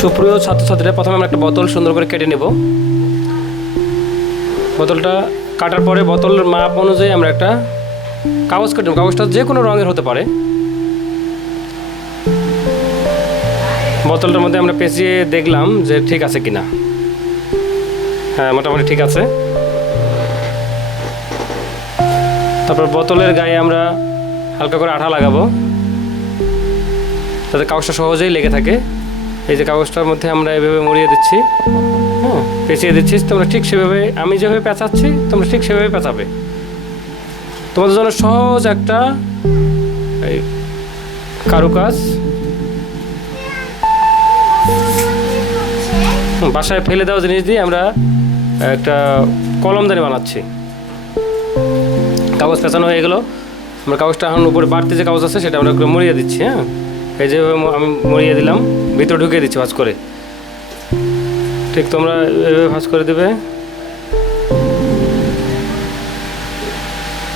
সুপ্রিয় ছাত্রছাত্রীরা, প্রথমে আমরা একটা বোতল সুন্দর করে কেটে নেব। বোতলটা কাটার পরে বোতলের মাপ অনুযায়ী আমরা একটা কাগজ কেটে নেব। কাগজটা যে কোনো রঙের হতে পারে। বোতলটার মধ্যে আমরা পেঁচিয়ে দেখলাম যে ঠিক আছে কিনা। হ্যাঁ মোটামুটি ঠিক আছে। তারপর বোতলের গায়ে আমরা হালকা করে আঠা লাগাবো। যাতে কাগজটা সহজেই লেগে থাকে। এই যে কাগজটার মধ্যে আমরা এভাবে মুড়িয়ে দিচ্ছি হ্যাঁ পেঁচিয়ে দিচ্ছি, তোমরা ঠিক সেভাবে, আমি যেভাবে পেঁচাচ্ছি, তোমরা ঠিক সেভাবে পেঁচাবে। তোমাদের জন্য সহজ একটা এই কারুকাজ। বাসায় ফেলে দেওয়া জিনিস দিয়ে আমরা একটা কলমদানি বানাচ্ছি। কাগজ পেঁচানো হয়ে গেলো। আমরা কাগজটা এখন উপরে বাড়তি যে কাগজ আছে, সেটা আমরা মরিয়ে দিচ্ছি হ্যাঁ। এই যে আমি মরিয়ে দিলাম, ভিতরে ঢুকিয়ে দিচ্ছি ভাজ করে। ঠিক তোমরা এভাবে ভাজ করে দেবে।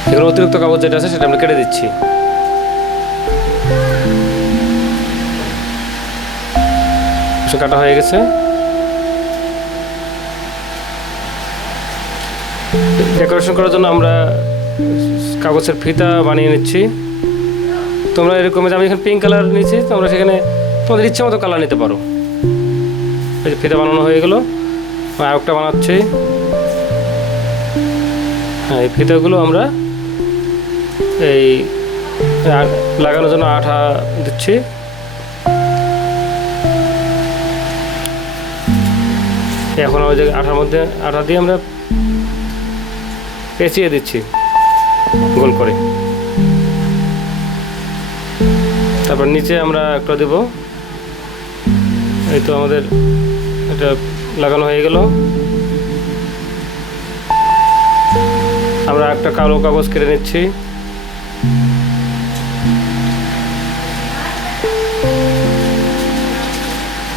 এখানে অতিরিক্ত কাগজ যেটা আছে সেটা আমরা কেটে দিচ্ছি। কাটা হয়ে গেছে। ডেকোরেশন করার জন্য আমরা কাগজের ফিতা বানিয়ে নিচ্ছি। তোমরা এরকম আমি এখানে পিঙ্ক কালার নিয়েছি, তোমরা সেখানে তোমাদের ইচ্ছে মতো কালার নিতে পারো। এই যে ফিতা বানানো হয়ে গেলো। আর একটা বানাচ্ছি। হ্যাঁ এই ফিতাগুলো আমরা এই লাগানোর জন্য আঠা দিচ্ছি। এখন ওই যে আঠার মধ্যে আঠা দিয়ে আমরা পেঁচিয়ে দিচ্ছি, গোল করে। নিচে আমরা একটা দেব। এই তো আমাদের এটা লাগানো হয়ে গেল। আমরা একটা কালো কাগজ কেটে নিচ্ছি।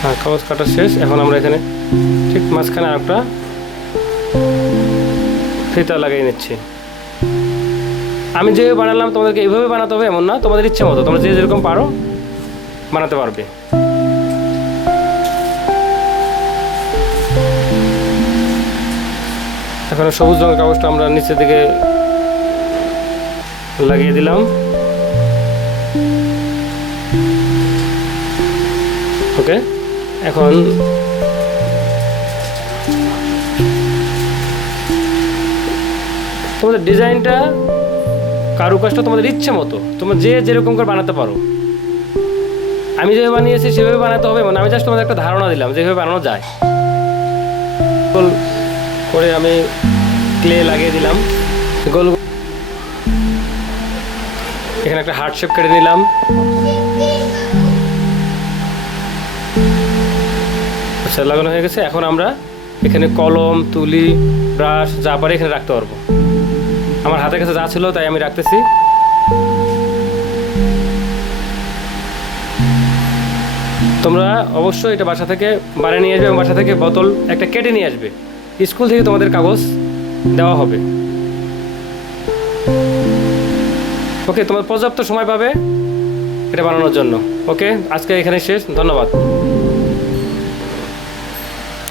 হ্যাঁ কাগজ কাটা শেষ। এখন আমরা এখানে ঠিক মাঝখানে আরেকটা ফিতা লাগিয়ে নিচ্ছি। আমি যেভাবে বানালাম, তোমাদেরকে এইভাবে বানাতে হবে এমন না। তোমাদের ইচ্ছে মতো। তোমরা যে যেরকম পারো বানাতে পারবে। এখন সবুজ রঙের কাগজটা আমরা নিচে দিকে লাগিয়ে দিলাম। ওকে এখন তোমাদের ডিজাইনটা, কারুকাজটা তোমাদের ইচ্ছে মতো। তোমরা যে যেরকম করে বানাতে পারো। আমি যেভাবে বানিয়েছি, সেভাবে বানাতে হবে মানে আমি জাস্ট তোমাদের একটা ধারণা দিলাম যেভাবে বানানো যায়। গোল করে আমি ক্লে লাগিয়ে দিলাম। গোল এখানে একটা হার্ট শেপ কেটে নিলাম। আচ্ছা লাগানো হয়ে গেছে। এখন আমরা এখানে কলম, তুলি ব্রাশ যা পারি এখানে রাখতে পারব। আমার হাতের কাছে যা ছিল তাই আমি রাখতেছি। তোমরা অবশ্যই এটা বাসা থেকে বাড়ি নিয়ে আসবে এবং বাসা থেকে বোতল একটা কেটে নিয়ে আসবে। স্কুল থেকে তোমাদের কাগজ দেওয়া হবে। ওকে, তোমার পর্যাপ্ত সময় পাবে এটা বানানোর জন্য। ওকে, আজকে এখানে শেষ। ধন্যবাদ।